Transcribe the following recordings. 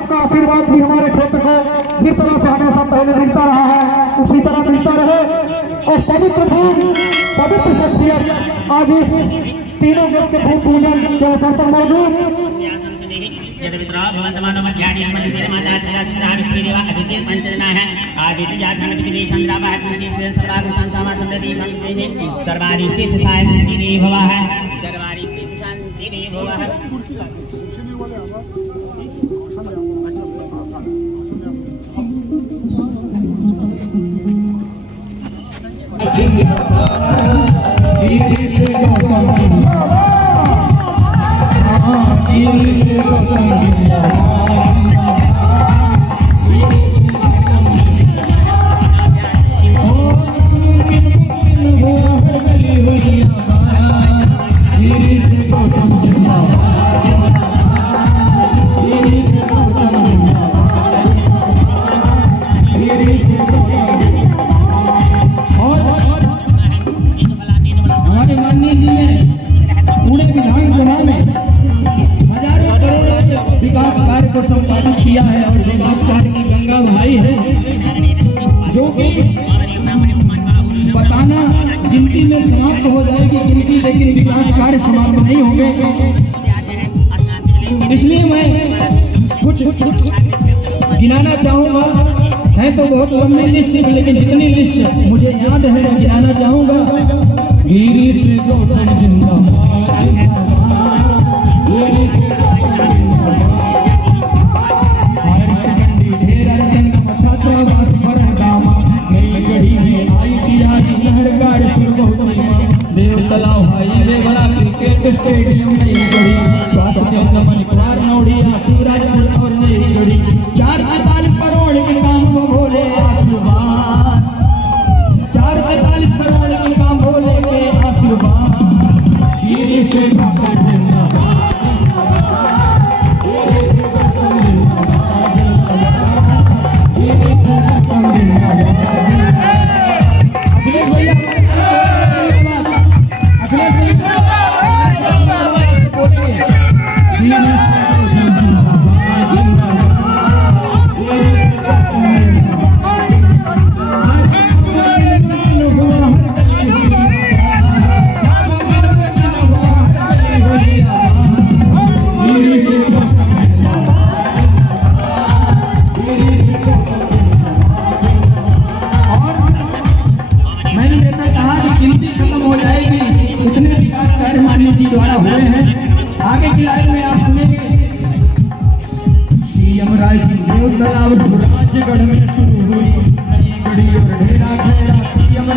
का आशीर्वाद भी हमारे क्षेत्र को जिस तरह से हमेशा पहले मिलता रहा है उसी तरह मिलता रहे और पवित्र शख्सियत आज इस तीनों व्यक्ति भूत पूजन के अवसर पर मौजूद को संपादित किया है और विकास कार्य की गंगा भाई है जो कि बताना गिनती में समाप्त हो जाएगी गिनती, लेकिन विकास कार्य समाप्त नहीं होंगे। इसलिए मैं कुछ गिनाना चाहूँगा, है तो बहुत लंबी लिस्ट, लेकिन जितनी लिस्ट मुझे याद है गिनाना चाहूँगा। गिरी से गौतम जिंदाबाद, देवतलाव हाईवे बड़ा क्रिकेट स्टेडियम नई गढ़ी, स्वास्थ्य नमन नौड़िया शिवराजपुर और नई गढ़ी, 448 करोड़ के काम को भोले आशीर्वाद, 448 करोड़ के काम भोले के आशीर्वाद। गिरी से द्वारा हुए हैं। आगे की लाइन में आप सुनेंगे सीएम देवतलाव राजगढ़ में शुरू हुई नई गढ़ी और ढेला घेरा, सीएम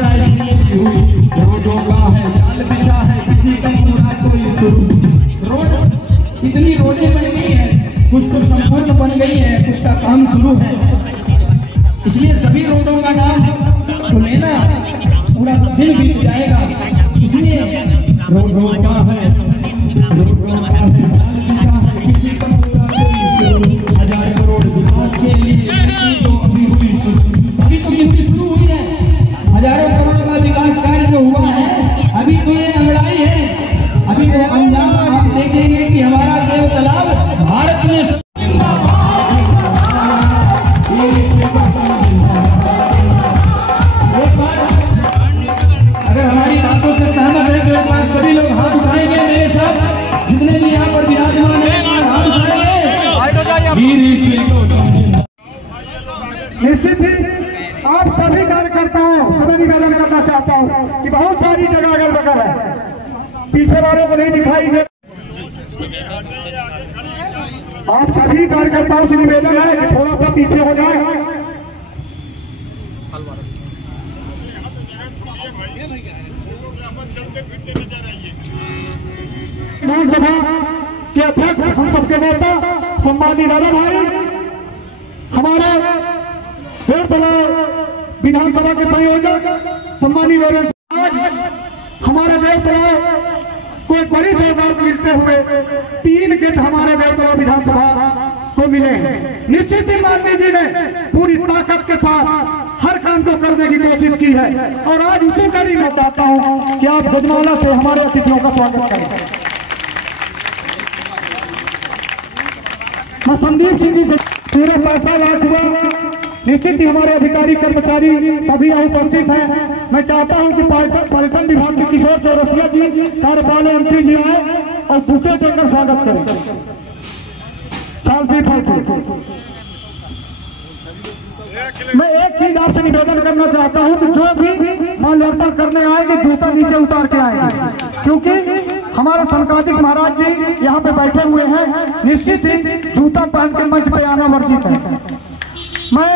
हुई रोडों का है जाल बिछा है, किसी का पूरा कोई शुरू। रोड इतनी रोडें बन गई है, कुछ तो संपूर्ण बन गई है, कुछ का काम शुरू है, इसलिए सभी रोडों का नाम तो लेना पूरा दिन बीत जाएगा। इसलिए रोडों का है हजार करोड़ विकास के लिए तो अभी तो गिनती शुरू हुई है, हजारों करोड़ का विकास कार्य जो हुआ है अभी तो ये अंगड़ाई है, अभी तो अंजाम आप देखेंगे कि हमारा देव तालाब भारत में अगर हमारी बातों से सहमत है तो एक बार सभी लोग हाथ उठाएंगे मेरे साथ, जितने भी यहाँ पर विराजमान है हाथ उठाएंगे। निश्चित ही आप सभी कार्यकर्ताओं से निवेदन करना चाहता हूँ कि बहुत सारी जगह अगल बगल है, पीछे वालों को नहीं दिखाई दे। आप सभी कार्यकर्ताओं से निवेदन है कि थोड़ा सा पीछे हो जाए। विधानसभा के अध्यक्ष हम सबके नेता सम्मानित दादा भाई, हमारे विधानसभा के संयोजक सम्मानित हमारे देवतलाव को एक बड़ी सौगात मिलते हुए 3 गेट हमारे देवतलाव विधानसभा को मिले हैं। निश्चित ही माननीय जी ने पूरी ताकत के साथ हर काम को करने की कोशिश की है और आज उसी कड़ी में चाहता हूं कि आप गजमाला से हमारे अतिथियों का स्वागत करें। मैं संदीप सिंह जी से पूरा पैसा लाख हुआ। निश्चित ही हमारे अधिकारी कर्मचारी सभी उपस्थित हैं। मैं चाहता हूं कि पर्यटन विभाग के किशोर चौरसिया जी, कार्यपाल मंत्री जी आए और बुके देकर स्वागत करें। शांति फल मैं एक चीज आपसे निवेदन करना चाहता हूं कि जो भी माल्यार्पण करने आएंगे जूता नीचे उतार के आएंगे, क्योंकि हमारे संकादिक महाराज जी यहाँ पे बैठे हुए हैं। निश्चित ही जूता पहन के मंच पे आना वर्जित है। मैं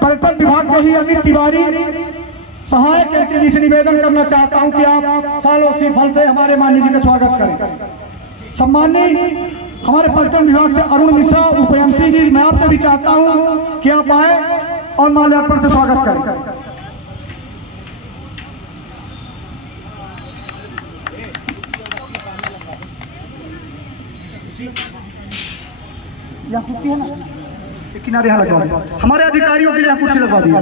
पर्यटन विभाग के ही अमित तिवारी सहायक एसडीजी से निवेदन करना चाहता हूं कि आप सालों सी फल से हमारे माननीय जी का स्वागत करें। सम्मानीय हमारे पर्यटन विभाग से अरुण मिश्रा उपयंत्री जी, मैं आपसे भी चाहता हूं कि आप आए और माल्यार्पण से स्वागत करें। यहाँ कुर्सी है ना, किनारे यहाँ लगवा दिया। हमारे अधिकारियों के लिए यहाँ कुर्सी लगवा दिया।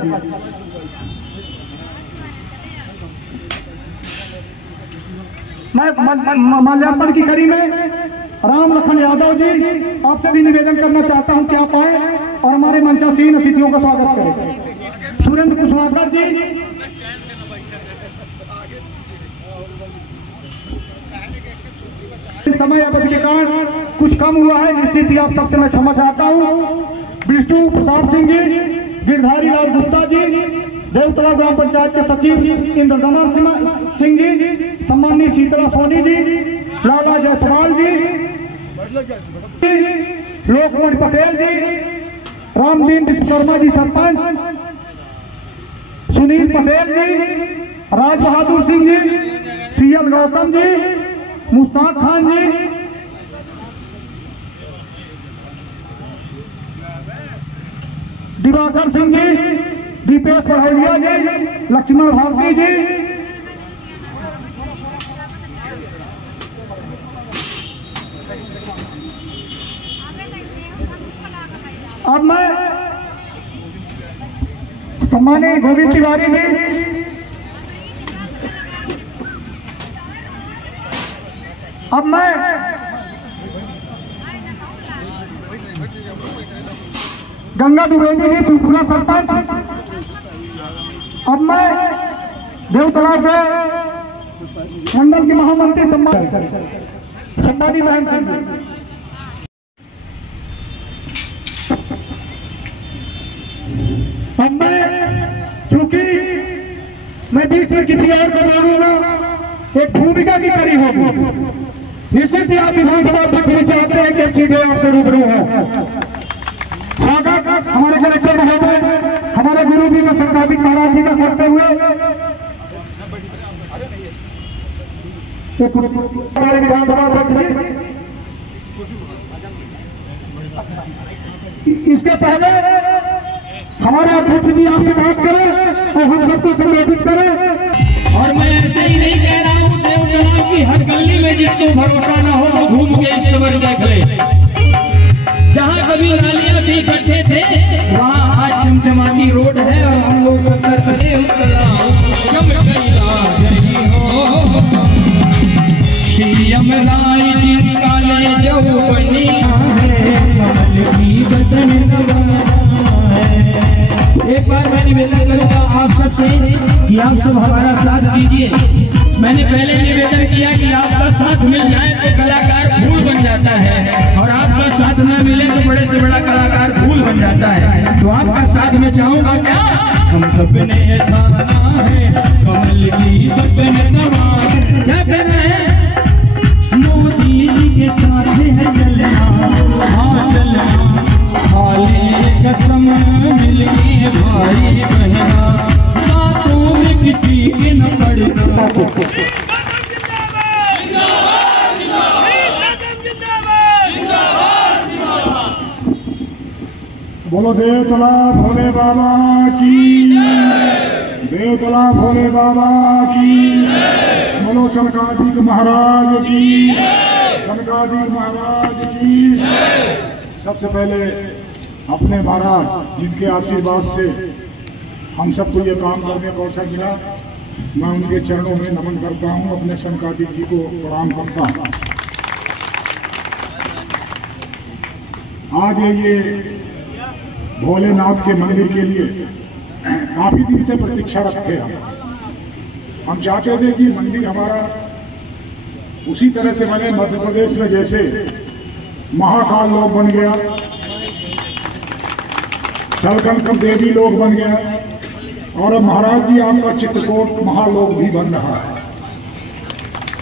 मैं माल्यार्पण की कड़ी में राम लखन यादव जी आपसे भी निवेदन करना चाहता हूं कि आप आए और हमारे मंचासीन अतिथियों का स्वागत करें। सुरेंद्र कुशवाहा जी, समय अवधि के कारण कुछ कम हुआ है, निश्चित ही आप सबसे मैं क्षमा चाहता हूं। विष्णु प्रताप सिंह जी, गिरधारी लाल गुप्ता जी, देवतला ग्राम पंचायत के सचिव इंद्रदमन सिंह जी, सम्मानीय शीतला सोनी जी, लाला जायसवाल जी, लोकमणि पटेल जी, रामदीन विश्वकर्मा जी सरपंच, सुनील पटेल जी, राज बहादुर सिंह जी, सीएल गौतम जी, मुश्ताक खान जी, दिवाकर सिंह जी, दीपेश पढ़ौलिया जी, लक्ष्मण भारती जी, अब मैं सम्मानीय गोविंद तिवारी जी, अब मैं गंगा द्विवेदी जी, सुपुरा सरपंच, अब मैं देवतला के मंडल के महामंत्री सम्मानी बहन सिंह जी। अब मैं चूंकि मैं बीच में किसी और को मानूंगा, एक भूमिका की कड़ी होगी। निश्चित ही आप विधानसभा अध्यक्ष चाहते हैं कि सीधे आपसे रूबरू है। स्वागत हमारे कलेक्टर महोदय, हमारे गुरु जी का संकादिक महाराज जी का करते हुए हमारे विधानसभा अध्यक्ष इसके पहले हमारे अध्यक्ष जी आपसे बात करें और हम सबको संबोधित करें। और मैं ऐसे ही नहीं कह रहा हूँ देवतला की हर गली में जिसको भरोसा न हो वो घूम के इस सबर देख ले। जहाँ कभी नालियां भी इकट्ठे थे वहाँ आज चमचमाती रोड है और हम लोग सत्तर राय जिनका ले जाओ बनिया है की बदन एक बार मैं निवेदन करूंगा आप सबसे कि आप सब हमारा साथ दीजिए। मैंने पहले निवेदन किया कि आपका साथ मिल जाए तो कलाकार फूल बन जाता है और आपका साथ न मिले तो बड़े से बड़ा कलाकार फूल बन जाता है। तो आपका साथ में चाहूंगा क्या, हम सब ने साधना है कमल की बदन नवा। क्या कहना है, मोदी जी के साथ है चलना, हाँ चलना, हाले कसम मिल गए भाई बहना, बातों में किसी के न पड़ना। बोलो देवतला भोले बाबा की, देवतला भोले बाबा की, बोलो संकादिक महाराज की, संकादिक महाराज की। सबसे पहले अपने महाराज जिनके आशीर्वाद से हम सबको ये काम करने का अवसर मिला, मैं उनके चरणों में नमन करता हूँ, अपने संकादिक जी को प्रणाम करता हूँ। आज ये भोलेनाथ के मंदिर के लिए काफी दिन से प्रतीक्षा रखे हम चाहते थे कि मंदिर हमारा उसी तरह से बने मध्य प्रदेश में जैसे महाकाल लोक बन गया, सलकनपुर देवी लोक बन गया, और अब महाराज जी आपका चित्रकूट महालोक भी बन रहा है।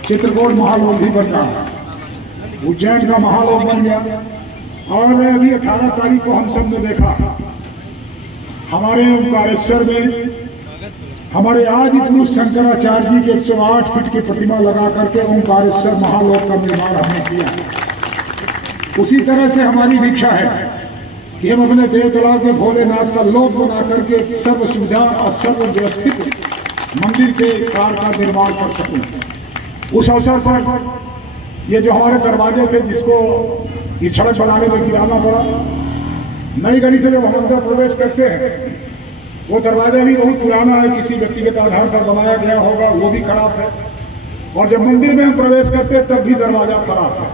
चित्रकूट महालोक भी बन रहा है, उज्जैन का महालोक बन गया। और अभी 18 तारीख को हम सब ने देखा हमारे ओंकारेश्वर में हमारे आदि गुरु शंकराचार्य जी के 108 फीट की प्रतिमा लगा करके ओंकारेश्वर महालोक का निर्माण हमने किया। उसी तरह से हमारी इच्छा है कि हम अपने देवतला के भोलेनाथ का लोक बना करके सर्व सुविधा और सर्व व्यवस्थित मंदिर के कार्य का निर्माण कर सकें। उस अवसर पर ये जो हमारे दरवाजे थे जिसको इस सड़क बनाने में गिराना पड़ा, नई गली से जब हम अंदर प्रवेश करते हैं वो दरवाजा भी बहुत पुराना है, किसी व्यक्तिगत आधार पर बनाया गया होगा, वो भी खराब है। और जब मंदिर में हम प्रवेश करते हैं तब भी दरवाजा खराब है।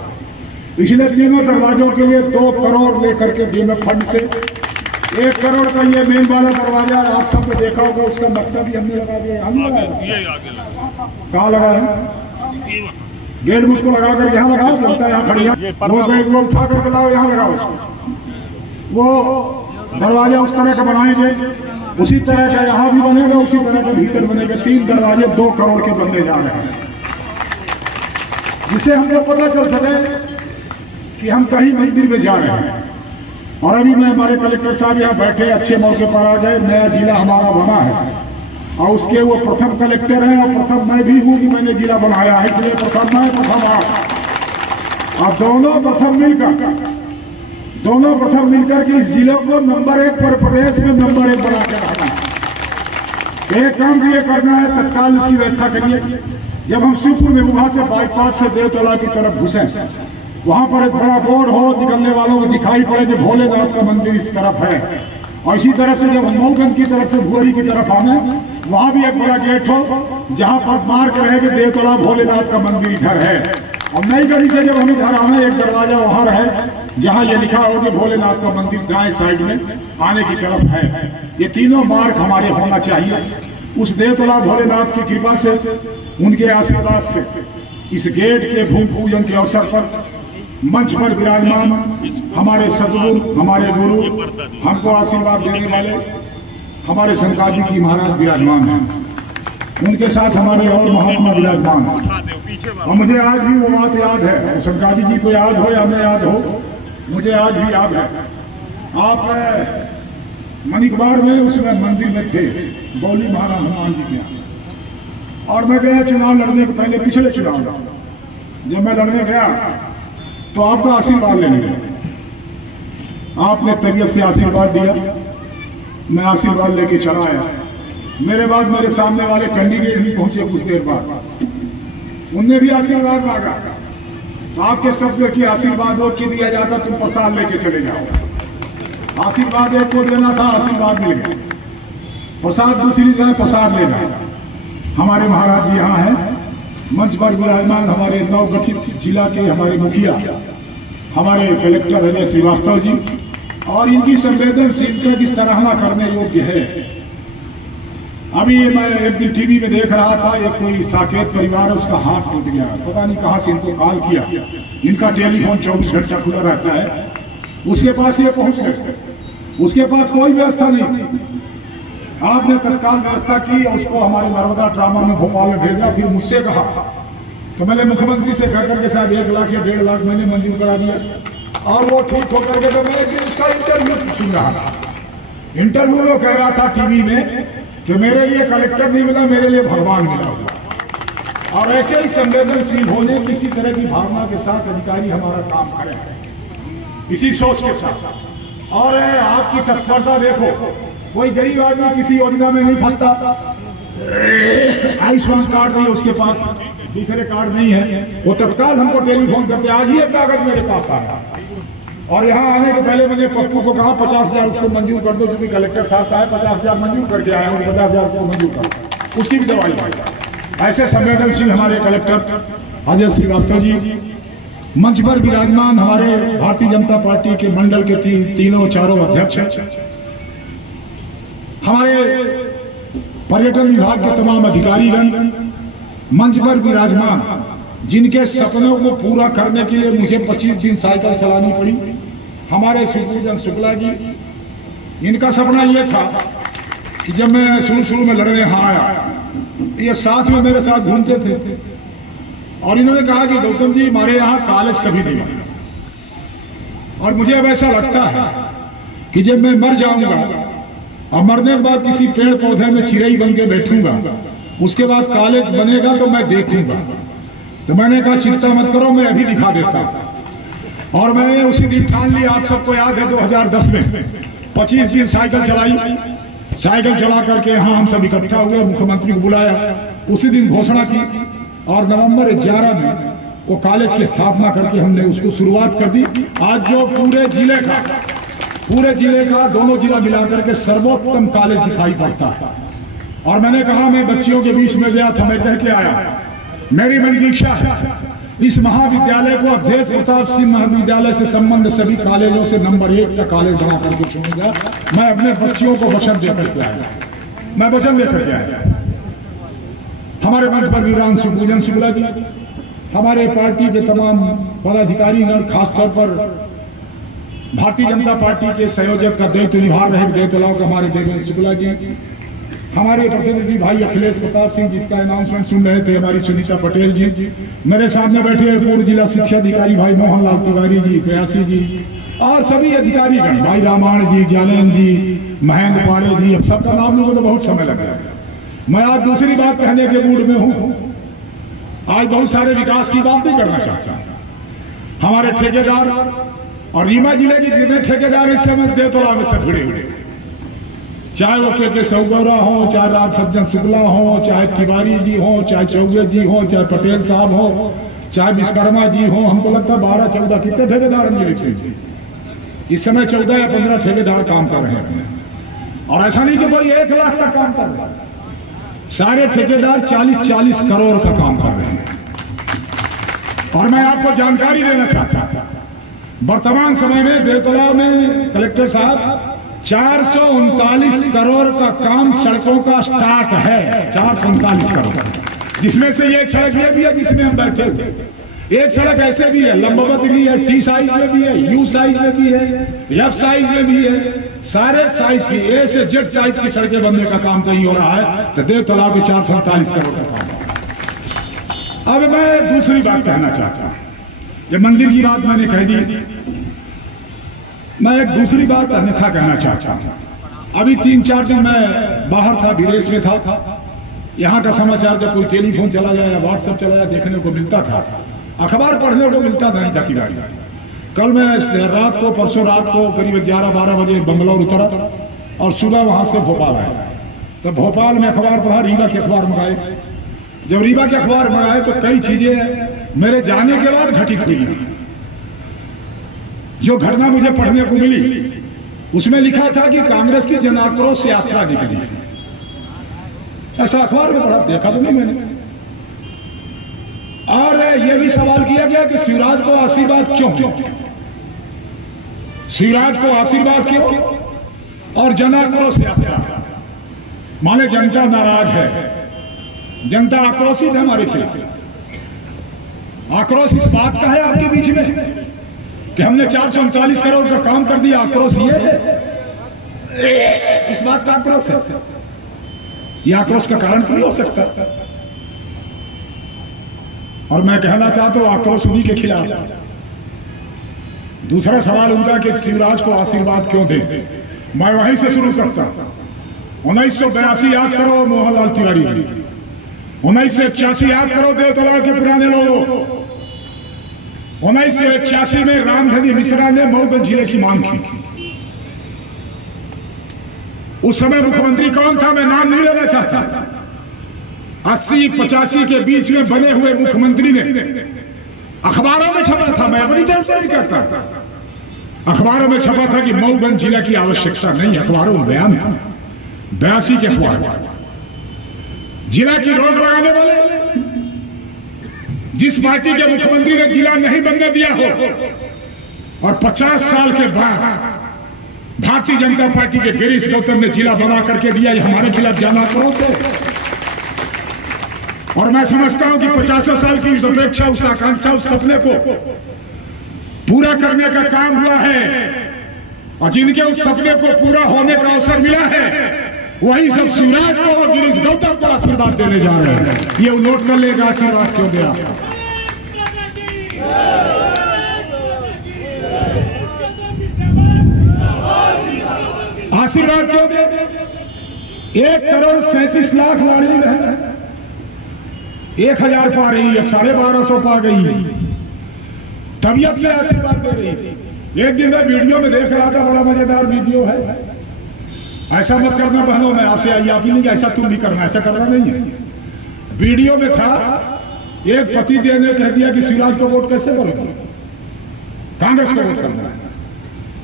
पिछले तीनों दरवाजों के लिए 2 करोड़ लेकर के डीएमएफ फंड से 1 करोड़ का ये मेन वाला दरवाजा आप सबने देखा होगा, उसका मकसद ही हमने लगा दिया। हम कहाँ लगा है? गेट मुझको लगा कर यहाँ लगाओ, चलता है यहाँ खड़ी वो उठा कर लाओ, यहाँ लगाओ उसको। वो दरवाजा उस तरह का बनाएंगे, उसी तरह का यहाँ भी बनेगा, उसी तरह का भीतर बनेगा। 3 दरवाजे 2 करोड़ के बनने जा रहे हैं, जिससे हमको पता चल सके कि हम कहीं मंदिर में जा रहे हैं। और अभी मैं हमारे कलेक्टर साहब यहाँ बैठे अच्छे मौके पर आ गए, नया जिला हमारा बना है और उसके वो प्रथम कलेक्टर हैं और प्रथम मैं भी हूँ कि मैंने जिला बनाया है, इसलिए प्रथम मैं प्रथम आप। और दोनों प्रथम मिलकर के इस जिले को नंबर 1 पर प्रदेश में नंबर 1 बना के रखना है। एक काम ये करना है, तत्काल उसकी व्यवस्था करिए। जब हम शिवपुर में वहां से बाईपास से देवतला की तरफ घुसे, वहां पर एक बड़ा बोर्ड हो, निकलने वालों को दिखाई पड़े कि भोलेनाथ का मंदिर इस तरफ है। और इसी तरफ से जब मऊगंज की तरफ से भुअरी की तरफ आने, वहां भी एक बड़ा गेट हो जहां पर मार्क रहे कि देवतला भोलेनाथ का मंदिर इधर है। और नई गली से जब हम इधर आना, एक दरवाजा वहां रहे जहां ये लिखा हो कि भोलेनाथ का मंदिर दाएं साइड में आने की तरफ है। ये तीनों मार्ग हमारे होना चाहिए। उस देवतला भोलेनाथ की कृपा से, उनके आशीर्वाद से इस गेट के भूमि पूजन के अवसर पर मंच पर विराजमान हमारे सदगुरु, हमारे गुरु, हमको आशीर्वाद देने वाले हमारे शंकर जी महाराज विराजमान हैं। उनके साथ हमारे और महात्मा विराजमान हैं। और मुझे आज भी वो बात याद है, शंकर जी को याद हो या मैं याद हो, मुझे आज भी याद है। आप मणिकबाड़ में उसमें मंदिर में थे, बौली महाराज हनुमान जी के यहाँ। और मैं गया चुनाव लड़ने के पहले, पिछले चुनाव जब मैं लड़ने गया तो आपका आशीर्वाद लेने गया। आपने तबीयत से आशीर्वाद दिया, मैं आशीर्वाद लेके चला आया। मेरे बाद मेरे सामने वाले कैंडिडेट भी पहुंचे कुछ देर बाद, उनने भी आशीर्वाद मांगा। तो आपके शब्द की आशीर्वाद हो कि दिया जाता, तुम प्रसाद लेके चले जाओ। आशीर्वाद एक को देना था, आशीर्वाद मिल गया। प्रसाद दूसरी जगह प्रसाद लेना। हमारे महाराज जी यहाँ हैं, मंच पर विराजमान हमारे नवगठित जिला के हमारे मुखिया, हमारे कलेक्टर अजय श्रीवास्तव जी, और इनकी संवेदनशीलता की सराहना करने योग्य है। अभी मैं एक दिन टीवी में देख रहा था, एक कोई साकेत परिवार, उसका हाथ टूट गया, पता नहीं कहां से इनको कॉल किया। इनका टेलीफोन 24 घंटा खुला रहता है। उसके पास ये पहुंच गए, उसके पास कोई व्यवस्था नहीं थी। आपने तत्काल व्यवस्था की और उसको हमारे नर्मदा ड्रामा में भोपाल में भेजा। फिर मुझसे कहा तो मैंने मुख्यमंत्री से कहकर के शायद 1 लाख या 1.5 लाख मैंने मंजूर करा दिया। और वो ठीक होकर के तो मैं उसका इंटरव्यू सुन रहा था। इंटरव्यू में कह रहा था टीवी में कि मेरे लिए कलेक्टर नहीं मिला, मेरे लिए भगवान मिला। और ऐसे ही संवेदनशील होने, किसी तरह की भावना के साथ अधिकारी हमारा काम करें, इसी सोच के साथ। और आपकी तत्परता देखो, कोई गरीब आदमी किसी योजना में नहीं फंसता। आयुष्मान कार्ड नहीं उसके पास, दूसरे कार्ड नहीं है, वो तत्काल हमको टेलीफोन करते। आज ही एक कागज मेरे पास आया और यहाँ आने के पहले मैंने पप्पू को कहा 50,000 उसको मंजूर कर दो, क्योंकि कलेक्टर साहब का है, 50,000 मंजूर करके आया हूँ, 50,000 को मंजूर कर, उसकी भी दवाई पाई। ऐसे संवेदनशील हमारे कलेक्टर अजय श्रीवास्तव जी, मंच पर विराजमान हमारे भारतीय जनता पार्टी के मंडल के तीनों चारों अध्यक्ष हमारे पर्यटन विभाग के तमाम अधिकारीगण मंच पर विराजमान, जिनके सपनों को पूरा करने के लिए मुझे 25 दिन साइकिल चलानी पड़ी। हमारे सुखपूजन शुक्ला जी, इनका सपना यह था कि जब मैं शुरू में लड़ने यहाँ आया, ये साथ में मेरे साथ घूमते थे और इन्होंने कहा कि गौतम जी हमारे यहाँ कॉलेज कभी नहीं बना। और मुझे अब ऐसा लगता है कि जब मैं मर जाऊंगा और मरने के बाद किसी पेड़ पौधे में चिड़ै बन के बैठूंगा, उसके बाद कॉलेज बनेगा तो मैं देखूंगा। तो मैंने कहा चिंता मत करो, मैं अभी दिखा देता। और मैंने उसी दिन ठान लिया, आप सबको याद है 2010 में 25 दिन साइकिल चलाई। साइकिल चला करके यहाँ हम सब इकट्ठा हुए, मुख्यमंत्री को बुलाया, उसी दिन घोषणा की और नवंबर 11 में वो कॉलेज की स्थापना करके हमने उसको शुरुआत कर दी। आज जो पूरे जिले का दोनों जिला मिलाकर के सर्वोत्तम कॉलेज दिखाई पड़ता है। और मैंने कहा, मैं बच्चियों के बीच में गया था, मैं कह के आया, मेरी मन की इच्छा है इस महाविद्यालय को अवधेश प्रताप सिंह महाविद्यालय से संबंध सभी कॉलेजों से नंबर 1 का कॉलेज बना करके छोड़ूंगा। मैं अपने बच्चियों को वचन देकर के आया, मैं वचन देकर के आया। हमारे मंच पर वीरान सुखपूजन शुक्ला जी, हमारे पार्टी के तमाम पदाधिकारी, खासतौर पर भारतीय जनता पार्टी के संयोजक का दायित्व निभा रहे देवतलाव का हमारे देवेंद्र शुक्ला जी, हमारे प्रतिनिधि भाई अखिलेश प्रताप सिंह जिसका अनाउंसमेंट सुन रहे थे, हमारी सुनीता पटेल जी, मेरे सामने बैठे पूर्व जिला शिक्षा अधिकारी भाई मोहन लाल तिवारी जी, प्रयासी जी और सभी अधिकारीगण, भाई रामायण जी, जालन जी, महेंद्र पाड़े जी, अब सबका नाम लोगों को बहुत समय लग रहा है। मैं आज दूसरी बात कहने के मूड में हूं। आज बहुत सारे विकास की बात नहीं करना चाहता। हमारे ठेकेदार और रीवा जिले के जितने ठेकेदार इस समय देवतला में सब जुड़े हुए, चाहे वो के सौगौरा हो, चाहे राज सज्जन शुक्ला हो, चाहे तिवारी जी हो, चाहे चौबे जी हो, चाहे पटेल साहब हो, चाहे विश्वकर्मा जी हो, हमको लगता है 12-14 कितने ठेकेदार हैं इस समय 14 या 15 ठेकेदार काम कर रहे हैं। और ऐसा नहीं कि कोई 1 लाख का काम कर रहे हैं, सारे ठेकेदार 40-40 करोड़ का काम कर रहे हैं। और मैं आपको जानकारी देना चाहता था, वर्तमान समय में देवतला में कलेक्टर साहब 439 करोड़ का काम सड़कों का स्टार्ट है, 439 करोड़, जिसमें से एक सड़क ये भी है जिसमें हम बैठे हुए, एक सड़क ऐसे भी है, लंबवत भी है, टी साइज में भी है, यू साइज में भी है, एफ साइज में भी है, सारे साइज की ए से जेड साइज की सड़कें बनने का काम कहीं हो रहा है। तो देवतला के 447 करोड़ का काम। अब मैं दूसरी बात कहना चाहता हूं, ये मंदिर की बात मैंने कह दी, मैं एक दूसरी बात अन्यथा कहना चाहता हूं। अभी 3-4 दिन मैं बाहर था, विदेश में था। यहां का समाचार जब कोई टेलीफोन चला जाए या व्हाट्सएप चला जाए देखने को मिलता था, अखबार पढ़ने को मिलता नहीं था कि कल मैं रात को, परसों रात को करीब 11-12 बजे बंगलौर उतरा और सुबह वहां से भोपाल आया। तो भोपाल में अखबार पढ़ा, रीवा के अखबार मंगाए। जब रीवा के अखबार मंगाए तो कई चीजें मेरे जाने के बाद घटित हुई। जो घटना मुझे पढ़ने को मिली उसमें लिखा था कि कांग्रेस की जन आक्रोश यात्रा निकली, ऐसा अखबार में पढ़ा, देखा तो नहीं मैंने। और यह भी सवाल किया गया कि शिवराज को आशीर्वाद क्यों, शिवराज को आशीर्वाद क्यों और जन आक्रोश यात्रा, माने जनता नाराज है, जनता आक्रोशित है हमारे खिलाफ। आक्रोश इस बात का है आपके बीच में कि हमने 439 करोड़ का काम कर दिया, आक्रोश ये है, इस बात का आक्रोश है। यह आक्रोश का कारण तो नहीं हो सकता। और मैं कहना चाहता हूं आक्रोश उन्हीं के खिलाफ। दूसरा सवाल उनका कि शिवराज को आशीर्वाद क्यों दे, मैं वहीं से शुरू करता हूं। 1982 याद करो मोहनलाल तिवारी जी, 1981 याद करो देवतला के पुराने लोगों, 1981 में रामधनी मिश्रा ने मऊगंज जिले की मांग की। उस समय मुख्यमंत्री कौन था मैं नाम नहीं लेना चाहता। 80-85 के बीच में बने हुए मुख्यमंत्री ने अखबारों में छपा था, मैं अपनी तरफ से नहीं कहता, अखबारों में छपा था कि मऊगंज जिला की आवश्यकता नहीं। अखबारों में बयान था, 82 के अखबार, जिला की रोक लगाने वाले जिस पार्टी के मुख्यमंत्री ने जिला नहीं बनने दिया हो और 50 साल के बाद भारतीय जनता पार्टी के गिरीश गौतम ने जिला बना करके दिया, ये हमारे खिलाफ जाना करो से। और मैं समझता हूं कि 50 साल की उस अपेक्षा, उस आकांक्षा, उस सपने को पूरा करने का काम हुआ है, और जिनके उस सपने को पूरा होने का अवसर मिला है वही सब शिवराज को और गिरीश गौतम को आशीर्वाद देने जा रहे हैं। ये नोट कर लेगा आशीर्वाद क्यों दिया, आशीर्वाद क्यों दे। 1,37,00,000 लाड़ी है, 1,000 पा रही, अब 1250 पा गई, तबीयत से आशीर्वाद दे रही। एक दिन मैं वीडियो में देख रहा था, बड़ा मजेदार वीडियो है। ऐसा मत करना बहनों, मैं आपसे आप ही नहीं, ऐसा तुम भी करना, ऐसा करना नहीं है। वीडियो में था, एक पति देव ने कह दिया कि शिवराज को वोट कैसे करोगे, कांग्रेस को वोट करना है।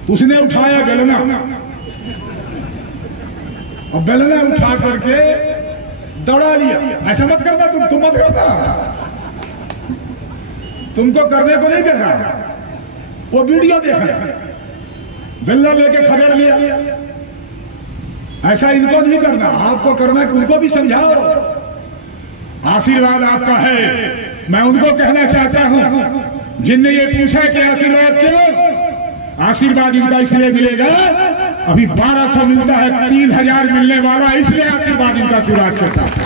उसने उठाया बेलना, और बेलना उठा करके दौड़ा लिया। ऐसा मत करना, तुम मत करना, तुमको करने को नहीं दे रहा। वो वीडियो देखा, बेलना लेके खदेड़ लिया। ऐसा इनको नहीं करना, आपको करना है, उनको भी समझाओ। आशीर्वाद आपका है। मैं उनको कहना चाहता हूं जिनने ये पूछा कि आशीर्वाद क्यों, आशीर्वाद इनका इसलिए मिलेगा, अभी 1200 मिलता है, 3,000 मिलने वाला, इसलिए आशीर्वाद इनका शिवराज के साथ है,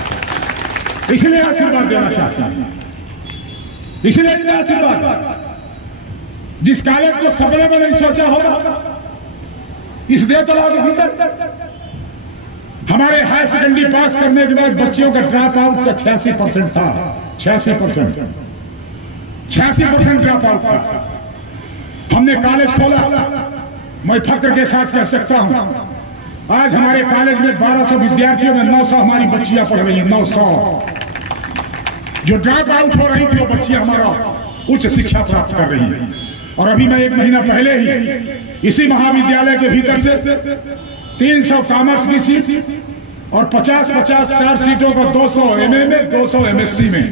इसलिए आशीर्वाद देना चाहता हूं, इसलिए इनका आशीर्वाद। जिस कॉलेज को सपने में नहीं सोचा होगा, इस देवतला के भीतर हमारे हायर सेकेंडरी पास करने के बाद बच्चियों का ड्रॉप आउट का 86% था, 86% ड्रॉप आउट था। हमने कॉलेज खोला, मैं फक्र के साथ कह सकता हूं, आज हमारे कॉलेज में 1200 विद्यार्थियों में 900 हमारी बच्चियां पढ़ रही हैं। 900 जो ड्रॉप आउट हो रही थी, वो बच्चियां हमारा उच्च शिक्षा प्राप्त कर रही हैं। और अभी मैं 1 महीना पहले ही इसी महाविद्यालय के भीतर से 300 कॉमर्स की सीट और 50-50 4 सीटों को 200 एमए में, 200 एमएससी में,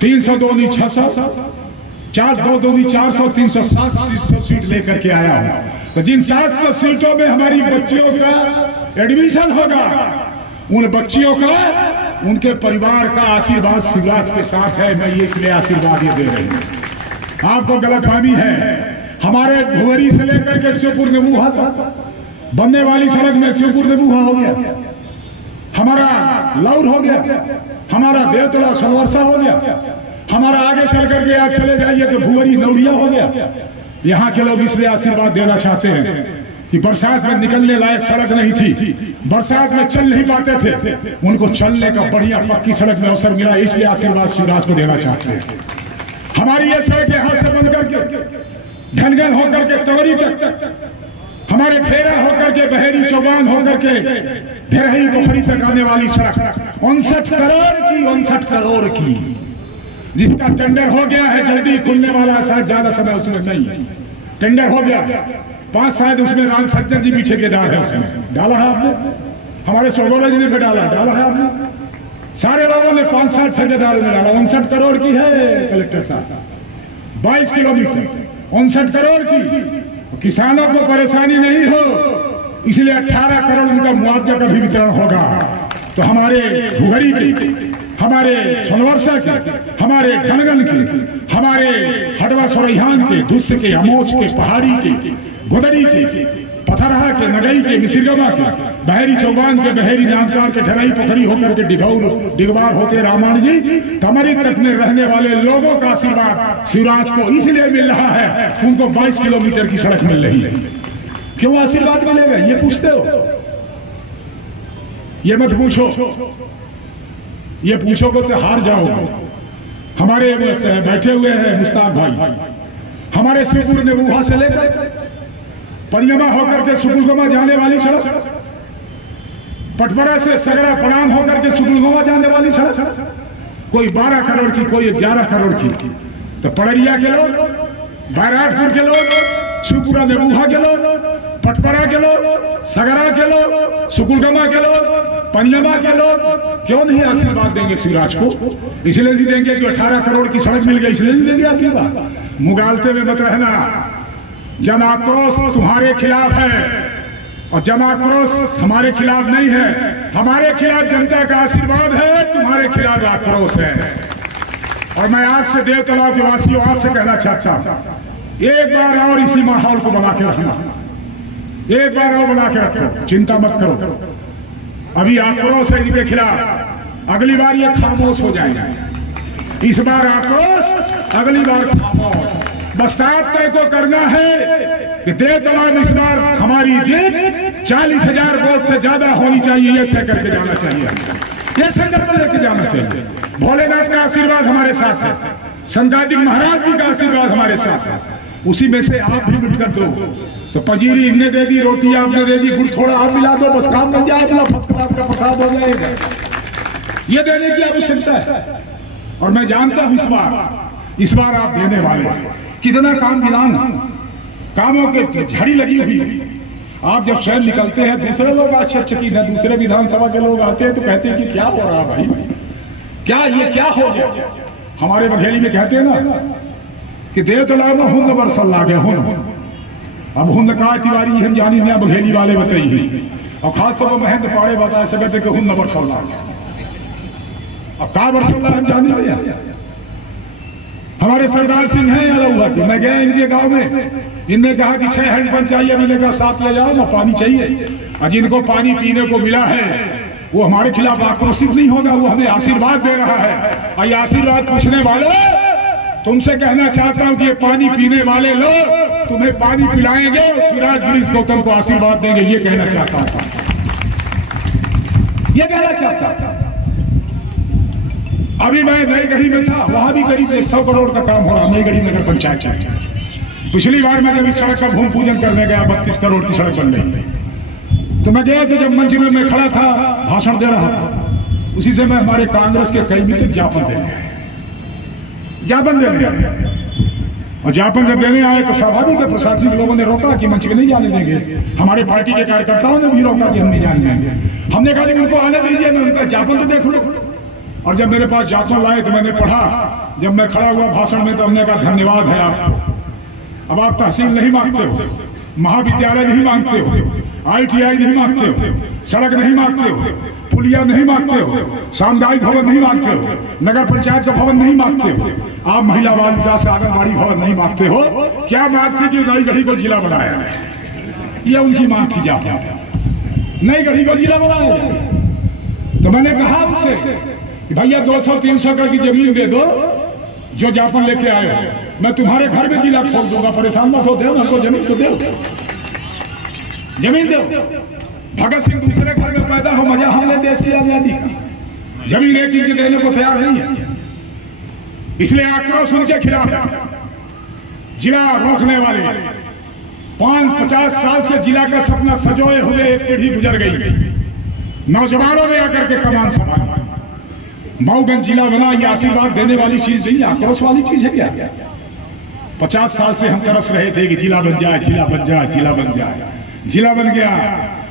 300 दूनी 600, 4 दूनी 400, 300 सीट लेकर के आया हूं। तो जिन 700 सीटों में हमारी बच्चियों का एडमिशन होगा, उन बच्चियों का, उनके परिवार का आशीर्वाद शिवराज के साथ है। मैं ये इसलिए आशीर्वाद ये दे रही हूं। आपको गलतफहमी है, हमारे भुवरी से लेकर के शिवपुर नेमुहा तक बनने वाली सड़क में शिवपुर नेमुहा हो गया, हमारा लौर हो गया, हमारा देवतला सलवर्षा हो गया, हमारा आगे चल करके आप चले जाइए तो भुवरी नौरिया हो गया। यहाँ के लोग इसलिए आशीर्वाद देना चाहते हैं कि बरसात में निकलने लायक सड़क नहीं थी, बरसात में चल नहीं पाते थे, उनको चलने का बढ़िया पक्की सड़क में अवसर मिला, इसलिए आशीर्वाद शिवराज को देना चाहते हैं। हमारी ये सड़क यहाँ से बंद करके घनगन होकर के तवरी तक, हमारे खेरा होकर के बहेरी चौबान होकर के धेरही पोखरी तक आने वाली सड़क 59 करोड़ की, जिसका टेंडर हो गया है, जल्दी खुलने वाला है, शायद ज्यादा समय उसमें नहीं, टेंडर हो गया 5, शायद उसमें राम सज्जन जी भी ठेकेदार है। उसमें डाला है आपने, हमारे सोगोला जी ने भी डाला है आपने, सारे लोगों ने 5-7 ठेकेदारों ने डाला। 59 करोड़ की है कलेक्टर साहब, 22 किलोमीटर 59 करोड़ की। किसानों को परेशानी नहीं हो, इसलिए 18 करोड़ उनका मुआवजा का भी वितरण होगा। तो हमारे भुवरी की, हमारे सोनवर्षा की, हमारे घनगन की, हमारे हडवा सोरैहान के, दुस्स के, अमोच के, पहाड़ी के, गोदरी के, पथरहा के, नगई के, मिसिरगमा के, बहेरी चौबान के, बहेरी नामकार के, झराई पोखरी होकर के डिगवार होते रामायण जी तमरी तक में रहने वाले लोगों का आशीर्वाद शिवराज को इसलिए मिल रहा है, उनको 22 किलोमीटर की सड़क मिल रही है। क्यों आशीर्वाद मिलेगा ये पूछते हो? ये मत पूछो, ये पूछोगे तो हार जाओगे। हमारे बैठे हुए हैं मुस्ताक भाई, हमारे शिवपुर नेमुहा से लेकर परियमा होकर के सुकुलगमा जाने वाली सड़क, पटपरा से सगरा पड़ाम होकर के सुकुलगमा जाने वाली सड़क, कोई 12 करोड़ की, कोई 11 करोड़ की। तो पड़रिया के लोग, बैराटपुर के लोग, शिवपुरा नेमुहा के लोग, पटपरा के लोग, सगरा के लोग, सुकुलगमा के लोग, परियमा के लोग क्यों नहीं आशीर्वाद देंगे शिवराज को? इसलिए नहीं देंगे कि 18 करोड़ की सड़क मिल गई, इसलिए नहीं देंगे आशीर्वाद। मुगालते में मत रहना, जन आक्रोश तुम्हारे खिलाफ है और जन आक्रोश हमारे खिलाफ नहीं है। हमारे खिलाफ जनता का आशीर्वाद है, तुम्हारे खिलाफ आक्रोश है। और मैं आज से देव तालाब के वासियों आपसे कहना चाहता हूं, एक बार और इसी माहौल को बना के रखना, एक बार और बना के रखो, चिंता मत करो। अभी आक्रोश है इनके खिलाफ, अगली बार ये खामोश हो जाएगा। इस बार आक्रोश, अगली बार खामोश। बस तय को करना है कि देव तालाब इस बार हमारी जीत 40,000 वोट से ज्यादा होनी चाहिए, ये तय करके जाना चाहिए, ये संकल्प लेके जाना चाहिए। भोलेनाथ का आशीर्वाद हमारे साथ है, संतादिक महाराज जी का आशीर्वाद हमारे साथ है। उसी में से आप भी मिटकर दो तो पंजीरी इनने दे दी, रोटी आपने दे दी, गुड़ थोड़ा आप मिला दो, बस काम बन जाए, अपना फर्स्ट क्लास का प्रसाद हो जाएगा। ये देने की आवश्यकता है और मैं जानता हूं इस बार आप देने वाले हैं। कितना काम विधान कामों के झड़ी लगी हुई है। आप जब शहर निकलते हैं दूसरे लोग आश्चर्यचकित हैं, दूसरे विधानसभा के लोग आते हैं तो कहते हैं कि क्या हो रहा भाई, क्या ये क्या हो गया। हमारे बघेली में कहते हैं ना कि देव तालाब में हुंद बरसल लागे हुंद। अब हुंद का तिवारी हम जानी नया बघेली वाले बताइए, और खासतौर पर महंत पाड़े बताए सकते कि हुंद बरसल लागे। अब का बरसल हम जानी भैया, हमारे सरदार सिंह हैं यादव के, मैं गया इनके गांव में, इनने कहा कि 6 हैंडपंप चाहिए, मैंने कहा 7 ले जाओ ना, पानी चाहिए। और जिनको पानी पीने को मिला है वो हमारे खिलाफ आक्रोशित नहीं होगा, वो हमें आशीर्वाद दे रहा है। और ये आशीर्वाद पूछने वाले तुमसे कहना चाहता हूं कि ये पानी पीने वाले लोग तुम्हें पानी पिलाएंगे और सिराज गिरीश गौतम को आशीर्वाद देंगे, ये कहना चाहता हूं, ये कहना चाहता हूं। अभी मैं नई गढ़ी में था, वहां भी करीब 100 करोड़ का काम हो रहा, नई गढ़ी नगर पंचायत में। पिछली बार मैं जब इस सड़क का भूमि पूजन करने गया, 32 करोड़ की सड़क बन गई, तो मैं गया तो जब मंच में मैं खड़ा था भाषण दे रहा था, उसी से मैं हमारे कांग्रेस के कई मित्र ज्ञापन देने गए, और ज्ञापन जब देने आए तो स्वाभाविक है प्रशासनिक लोगों ने रोका कि मंच में नहीं जाने देंगे। हमारे पार्टी के कार्यकर्ताओं ने भी रोका कि हम नहीं जाने देंगे। हमने कहा कि उनको आने दीजिए, मैं उनका ज्ञापन तो देख लूं। और जब मेरे पास ज्ञापन लाए तो मैंने पढ़ा, जब मैं खड़ा हुआ भाषण में तो हमने कहा धन्यवाद है आपको। अब आप तहसील नहीं मांगते हो, महाविद्यालय नहीं मांगते हो, ITI नहीं मांगते हो, सड़क नहीं मांगते हो, पुलिया नहीं मांगते हो, सामुदायिक भवन नहीं मांगते हो, नगर पंचायत का भवन नहीं मांगते हो, आप महिला बाल विकास आंगनबाड़ी भवन नहीं मांगते हो। क्या मांग थी कि नई गढ़ी को जिला बनाया है, ये उनकी मांग थी, जाकर नई गढ़ी को जिला बनाया। तो मैंने कहा उनसे कि भैया 200-300 एकड़ की जमीन दे दो, जो ज्ञापन लेके आए हो, मैं तुम्हारे घर में जिला खोल दूंगा, परेशान मत हो, दो हमको जमीन तो दो, जमीन दो। भगत सिंह दूसरे घर में पैदा हो, मजा हमने देश की आजादी का, जमीन 1 इंच देने को तैयार नहीं है। इसलिए आक्रोश उनके खिलाफ है। जिला रोकने वाले 50 साल से जिला का सपना सजोए हुए एक पीढ़ी गुजर गई, नौजवानों ने आकर के कमान संभाली, मऊगंज जिला बना। ये आशीर्वाद देने वाली चीज नहीं, आक्रोश वाली चीज है क्या? 50 साल से हम तरस रहे थे कि जिला बन जाए, जिला बन जाए, जिला बन जाए, जिला बन गया।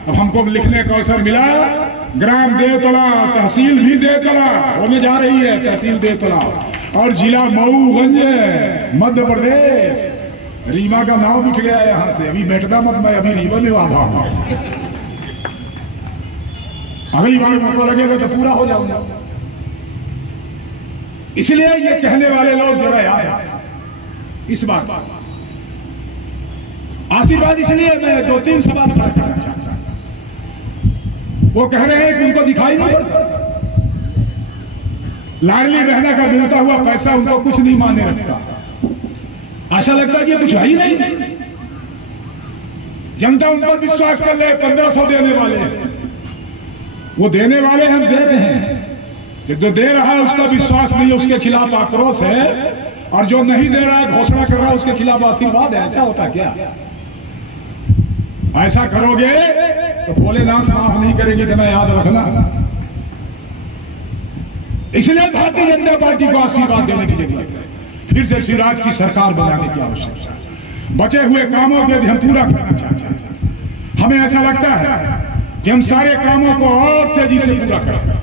अब हमको लिखने का अवसर मिला, ग्राम देवतला, तहसील भी देवतला होने जा रही है, तहसील देवतला, और जिला मऊगंज मध्य प्रदेश। रीवा का नाम उठ गया यहां से, अभी बैठना मत, मैं अभी रीवा में आधा हूं, अगली बार मौका लगेगा तो पूरा हो जाऊंगा। इसलिए ये कहने वाले लोग जरा आए इस बात, आशीर्वाद इसलिए मैं 2-3 सवाल करना चाहता हूं। वो कह रहे हैं कि उनको दिखाई नहीं पड़ता, लाडली बहना का मिलता हुआ पैसा उनको कुछ नहीं माने रखता, ऐसा लगता है कि कुछ है ही नहीं। जनता उन पर विश्वास कर ले, 1500 देने वाले, वो देने वाले हम दे रहे हैं, जो दे रहा है उसका विश्वास नहीं है, उसके खिलाफ आक्रोश है, और जो नहीं दे रहा है घोषणा कर रहा है उसके खिलाफ आशीर्वाद है। ऐसा होता क्या? ऐसा करोगे तो भोलेनाथ माफ नहीं करेंगे, इतना याद रखना। इसलिए भारतीय जनता पार्टी को आशीर्वाद देने की जरूरत है, फिर से शिवराज की सरकार बनाने की आवश्यकता है। बचे हुए कामों को भी हम पूरा करना चाहते हैं। हमें ऐसा लगता है कि हम सारे कामों को और तेजी से पूरा करें।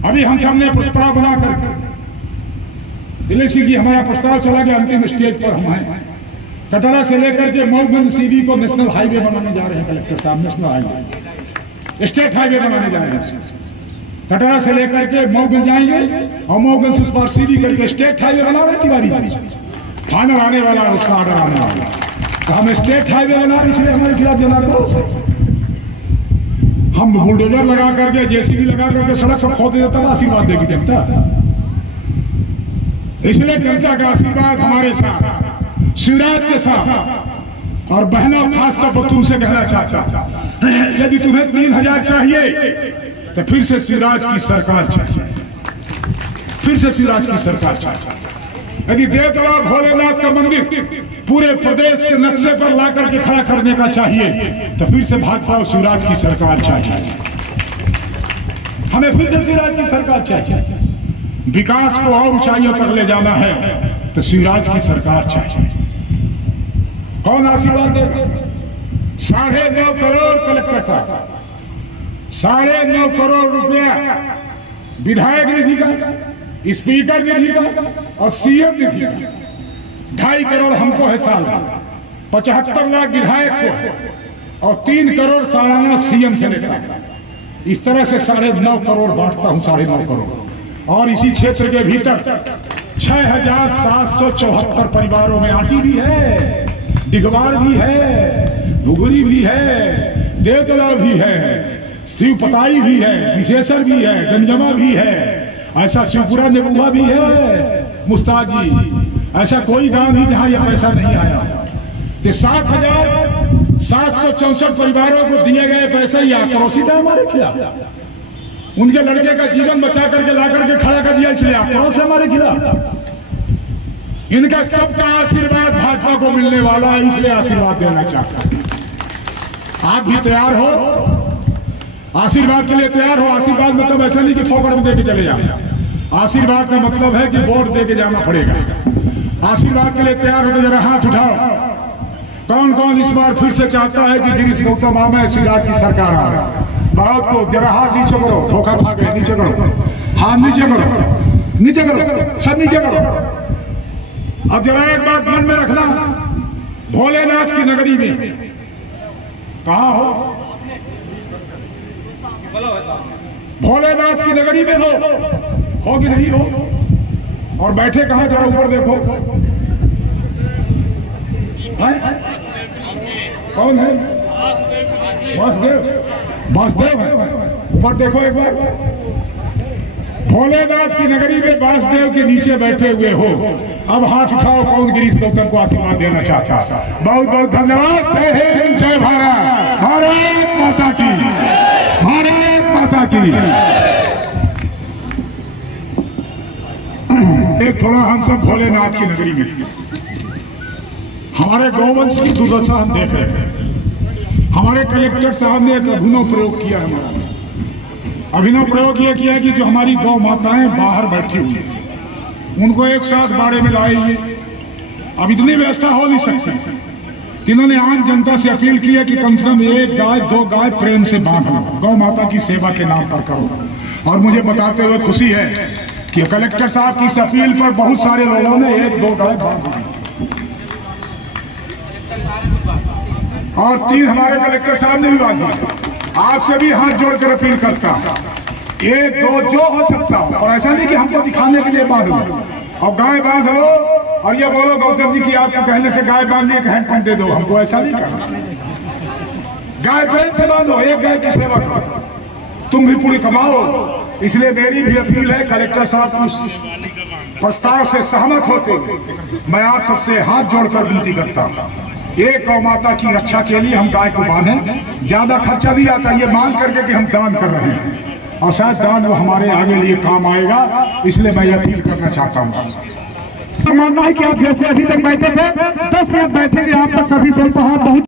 अभी हम सामने प्रस्ताव बनाकर, दिलीप सिंह जी हमारा प्रस्ताव चला गया, अंतिम स्टेज पर हम हैं, कटरा से लेकर के मऊगंज सीधी को नेशनल हाईवे बनाने जा रहे हैं कलेक्टर साहब, नेशनल हाईवे, स्टेट हाईवे बनाने जा रहे हैं। कटरा से लेकर के मऊगंज जाएंगे और मऊगंज से उस पार सीधी करके स्टेट हाईवे बना रहे हैं। तिवारी जी फाइनल आने वाला है, उसका ऑर्डर आने वाला है, तो हम स्टेट हाईवे बना रहे, इसलिए हमारे खिलाफ जना करो। हम बुलडोजर लगा करके, जेसीबी लगा करके सड़क को खोद देता, आशीर्वाद देगी जनता। इसलिए जनता का आशीर्वाद हमारे साथ, शिवराज के साथ। और बहना खासतौर पर तुमसे कहना चाहता, यदि तुम्हें 3000 चाहिए तो फिर से शिवराज की सरकार चाहिए, फिर से शिवराज की सरकार चाहिए। यदि देवतला भोलेनाथ का मंदिर पूरे प्रदेश के नक्शे पर ला करके खड़ा करने का चाहिए तो फिर से भाजपा और शिवराज की सरकार चाहिए। हमें फिर से शिवराज की सरकार चाहिए। विकास को और ऊंचाइयों तक ले जाना है तो शिवराज की सरकार चाहिए। कौन आशीर्वाद देगा? 9.5 करोड़ कलेक्टर साहब, 9.5 करोड़ रुपया विधायक निधि का, स्पीकर निधि का और सीएम निधि का, 2.5 करोड़ हमको है साल, 75 लाख विधायक को और 3 करोड़ सालाना सीएम से लेता है। इस तरह से 9.5 करोड़ बांटता हूं, 9.5 करोड़। और इसी क्षेत्र के भीतर 6774 परिवारों में आटी भी है, दिगवार भी है, घुघरी भी है, देवतला भी है, शिवपताई भी है, विशेषर भी है, गंजमा भी है, ऐसा शिवपुरा नेबुआ भी है, मुस्ताक जी, ऐसा कोई गांव नहीं जहां यह पैसा नहीं आया। कि 7,764 परिवारों को दिए गए पैसे ही आक्रोशित है हमारे खिलाफ। उनके लड़के का जीवन बचा करके ला करके खड़ा कर दिया, इसलिए आक्रोश है हमारे खिलाफ। इनका सबका आशीर्वाद भाजपा को मिलने वाला है, इसलिए आशीर्वाद देना चाहता हूं। आप भी तैयार हो, आशीर्वाद के लिए तैयार हो। आशीर्वाद मतलब ऐसा नहीं कि फोकट में देके चले जाओ। आशीर्वाद का मतलब है कि वोट देके जाना पड़ेगा। आशीर्वाद के लिए तैयार हो तो जरा हाथ उठाओ। कौन कौन इस बार फिर से चाहता है कि गिरीश गौतम आमे शिवराज की सरकार आ रहा है? बहुत को जरा हाथ नीचे करो, धोखा खा गए, नीचे करो, हाथ नीचे करो, नीचे करो, सब नीचे करो। अब जरा एक बात मन में रखना, भोलेनाथ की नगरी में कहा हो? भोलेनाथ की नगरी में हो कि नहीं हो? और बैठे कहां? जरा ऊपर देखो, है? कौन है? वासुदेव, वासुदेव है। ऊपर देखो एक बार, भोलेनाथ की नगरी में वासुदेव के नीचे बैठे हुए हो। अब हाथ उठाओ, कौन गिरीश गौतम को आशीर्वाद देना चाहता? बहुत बहुत धन्यवाद। जय हिंद, जय भारत, भारत माता की, भारत माता की। एक थोड़ा हम सब भोलेनाथ की नगरी में, हमारे गौवंश की दुर्दशा हम देख रहे हैं। हमारे कलेक्टर साहब ने एक अभिनव प्रयोग किया। हमारा अभिनव प्रयोग यह किया कि जो हमारी गौ माताएं बाहर बैठी हुई उनको एक साथ बाड़े में लाएंगे। अब इतनी व्यवस्था हो नहीं सकती। इन्होंने आम जनता से अपील की है कि कम से कम 1 गाय 2 गाय प्रेम से बांध लो, गौ माता की सेवा के नाम पर करो। और मुझे बताते हुए खुशी है कि कलेक्टर साहब की इस अपील पर बहुत सारे लोगों ने 1-2 गाय बांध दी। और 3 हमारे कलेक्टर साहब ने भी बांधा। आपसे भी हाथ जोड़कर अपील करता, 1-2 जो हो सकता हो, और ऐसा नहीं कि हमको दिखाने के लिए बांधो। और गाय बांध लो और ये बोलो गौतम जी की आपको कहने से गाय बांधने का हैंडपंप दे दो, हमको ऐसा नहीं करना। गाय प्रेम से बांधो, 1 गाय की सेवा करो, तुम भी पूरी कमाओ। इसलिए मेरी भी अपील है, कलेक्टर साहब उस प्रस्ताव से सहमत होते मैं आप सबसे हाथ जोड़कर विनती करता हूं, एक गौ माता की रक्षा के लिए हम गाय को बांधें। ज्यादा खर्चा भी आता है, ये मान करके कि हम दान कर रहे हैं और शायद दान वो हमारे आगे लिए काम आएगा। इसलिए मैं अपील करना चाहता हूँ। मानना है कि आप जैसे अभी तक बैठे थे, 10 मिनट बैठेंगे, आप तक सभी दल पहाड़ बहुत